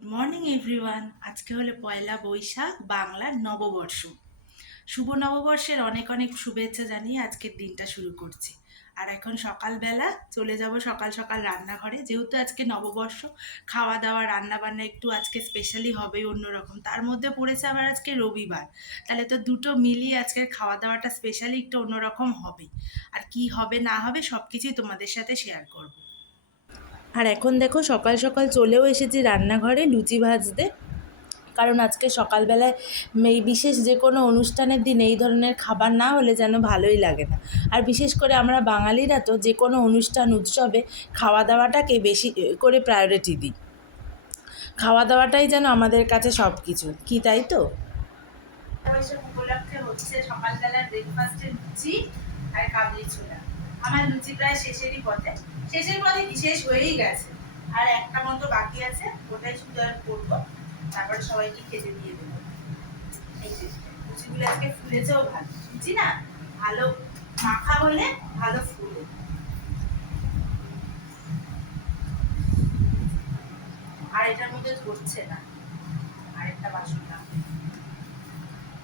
Good morning everyone. আজকে হলো পয়লা বৈশাখ, বাংলার নববর্ষ। শুভ নববর্ষের অনেক অনেক শুভেচ্ছা জানিয়ে আজকের দিনটা শুরু করছি। আর এখন সকালবেলা চলে যাব সকাল সকাল রান্নাঘরে, যেহেতু আজকে নববর্ষ। খাওয়া দাওয়া রান্না বান্না একটু আজকে স্পেশালি হবে অন্যরকম, তার মধ্যে পড়েছে আবার আজকে রবিবার। তাহলে তো দুটো মিলিয়ে আজকের খাওয়া দাওয়াটা স্পেশালি একটু অন্যরকম হবে। আর কি হবে না হবে সব কিছুই তোমাদের সাথে শেয়ার করব। আর এখন দেখো সকাল সকাল চলেও এসেছি রান্নাঘরে লুচি ভাজতে, কারণ আজকে সকালবেলায় এই বিশেষ যে কোনো অনুষ্ঠানের দিন এই ধরনের খাবার না হলে যেন ভালোই লাগে না। আর বিশেষ করে আমরা বাঙালিরা তো যে কোনো অনুষ্ঠান উৎসবে খাওয়া দাওয়াটাকে বেশি করে প্রায়োরিটি দিই। খাওয়া দাওয়াটাই যেন আমাদের কাছে সব কিছু, কি তাই তো? উপলক্ষে হচ্ছে সকালবেলার ব্রেকফাস্টে লুচি আর কাবলি ছোলা। আমার লুচি প্রায় শেষের পথে কি শেষ হয়েই গেছে, আর একটা মতো বাকি আছে, ওটাই শুধু আর করবো। তারপরে সবাইকে খেতে দিয়ে দেবো। এই যে লুচিগুলো আজকে ফুলেছেও ভালো, লুচি না ভালো মাখা হলে ভালো ফুলে। আর এটার মধ্যে ধরছে না, আরেকটা বাসন না,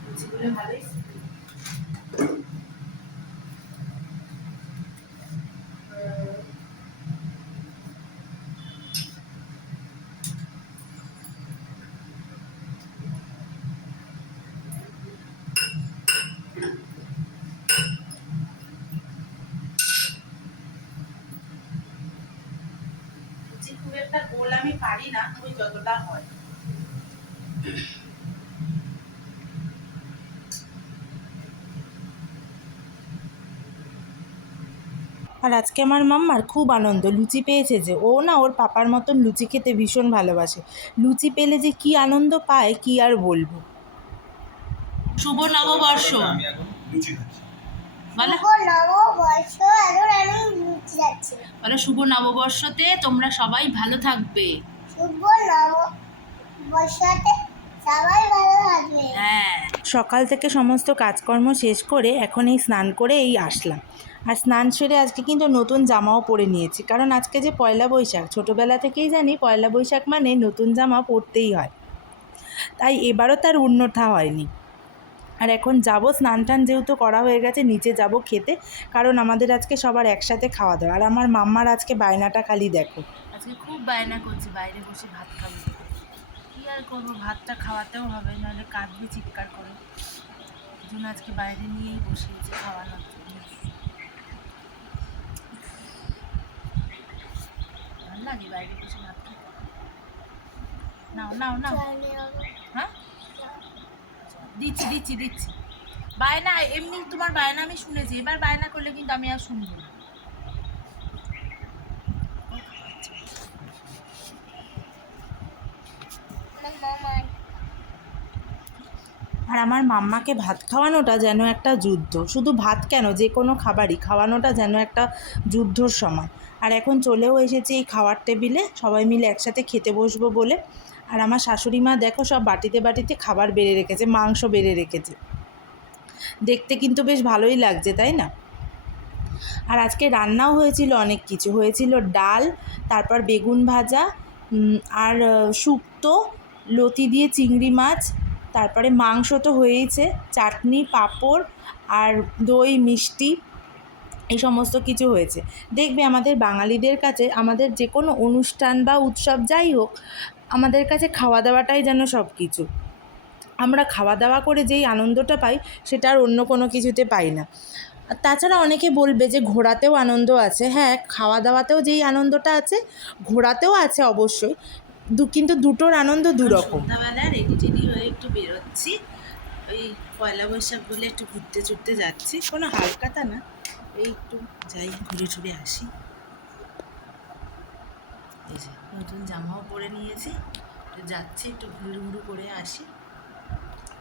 লুচিগুলো ভালোই খুব একটা গোল আমি পারি না, ওই যতটা হয়। আর আজকে আমার মাম্মার খুব আনন্দ, লুচি পেয়েছে যে। ও না ওর পাপার মতন লুচি খেতে ভীষণ ভালোবাসে। লুচি পেলে যে কি আনন্দ পায় কি আর বলবো। শুভ নববর্ষ বলো, শুভ নববর্ষতে তোমরা সবাই ভালো থাকবে। শুভ নববর্ষতে সবাই ভালো থাকবে। হ্যাঁ, সকাল থেকে সমস্ত কাজকর্ম শেষ করে এখন এই স্নান করে এই আসলাম। আর স্নান সেরে আজকে কিন্তু নতুন জামাও পরে নিয়েছি, কারণ আজকে যে পয়লা বৈশাখ, ছোটোবেলা থেকেই জানি পয়লা বৈশাখ মানে নতুন জামা পরতেই হয়, তাই এবারও তার উন্নথা হয়নি। আর এখন যাব, স্নান টান যেহেতু করা হয়ে গেছে, নিচে যাব খেতে, কারণ আমাদের আজকে সবার একসাথে খাওয়া দাওয়া। আর আমার মাম্মার আজকে বায়নাটা খালি দেখো, আজকে খুব বায়না করছে বাইরে বসে ভাত খাবো। কী আর করবো, ভাতটা খাওয়াতেও হবে, নাহলে কাঁদবে চিৎকার করে। এই জন্য আজকে বাইরে নিয়েই বসিয়েছি খাওয়ানোর জন্য। ভালো লাগে বাইরে বসে ভাত খেতে। নাও নাও নাও, হ্যাঁ দিচ্ছি দিচ্ছি দিচ্ছি। বায়না এমনি তোমার বায়না আমি শুনেছি, এবার বায়না করলে কিন্তু আমি আর শুনবো না। আর আমার মাম্মাকে ভাত খাওয়ানোটা যেন একটা যুদ্ধ, শুধু ভাত কেন, যে কোনো খাবারই খাওয়ানোটা যেন একটা যুদ্ধর সমান। আর এখন চলেও এসেছি এই খাওয়ার টেবিলে, সবাই মিলে একসাথে খেতে বসবো বলে। আর আমার শাশুড়ি মা দেখো সব বাটিতে বাটিতে খাবার বেড়ে রেখেছে, মাংস বেড়ে রেখেছে, দেখতে কিন্তু বেশ ভালোই লাগছে, তাই না? আর আজকে রান্নাও হয়েছিল অনেক কিছু, হয়েছিল ডাল, তারপর বেগুন ভাজা, আর শুক্তো, লতি দিয়ে চিংড়ি মাছ, তারপরে মাংস তো হয়েইছে, চাটনি, পাঁপড় আর দই মিষ্টি, এই সমস্ত কিছু হয়েছে। দেখবে আমাদের বাঙালিদের কাছে আমাদের যে কোনো অনুষ্ঠান বা উৎসব যাই হোক, আমাদের কাছে খাওয়া দাওয়াটাই যেন সব কিছু। আমরা খাওয়া দাওয়া করে যেই আনন্দটা পাই সেটা আর অন্য কোনো কিছুতে পাই না। আর তাছাড়া অনেকে বলবে যে ঘোরাতেও আনন্দ আছে, হ্যাঁ খাওয়া দাওয়াতেও যেই আনন্দটা আছে ঘোরাতেও আছে অবশ্যই, কিন্তু দুটোর আনন্দ দুরকম। সন্ধ্যাবেলা রেডি টেডি হয়ে একটু বেরোচ্ছি, ওই পয়লা বৈশাখ বলে একটু ঘুরতে চুরতে যাচ্ছি, কোনো হালকাতা না, এই একটু যাই ঘুরে ঘুরে আসি। এই যে নতুন জামাও পরে নিয়েছি, যাচ্ছি একটু ঘুরু ঘুরু করে আসি,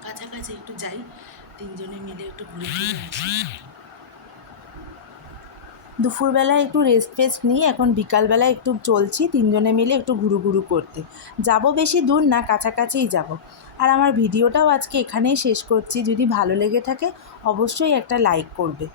কাছাকাছি একটু যাই, তিনজনে মিলে একটু ঘুরে ঘুরে আসি। দুপুরবেলায় একটু রেস্ট ফেস্ট নিয়ে এখন বিকালবেলায় একটু চলছি তিনজনে মিলে একটু ঘুরু ঘুরু করতে। যাব বেশি দূর না, কাছাকাছিই যাব। আর আমার ভিডিওটাও আজকে এখানেই শেষ করছি, যদি ভালো লেগে থাকে অবশ্যই একটা লাইক করবে।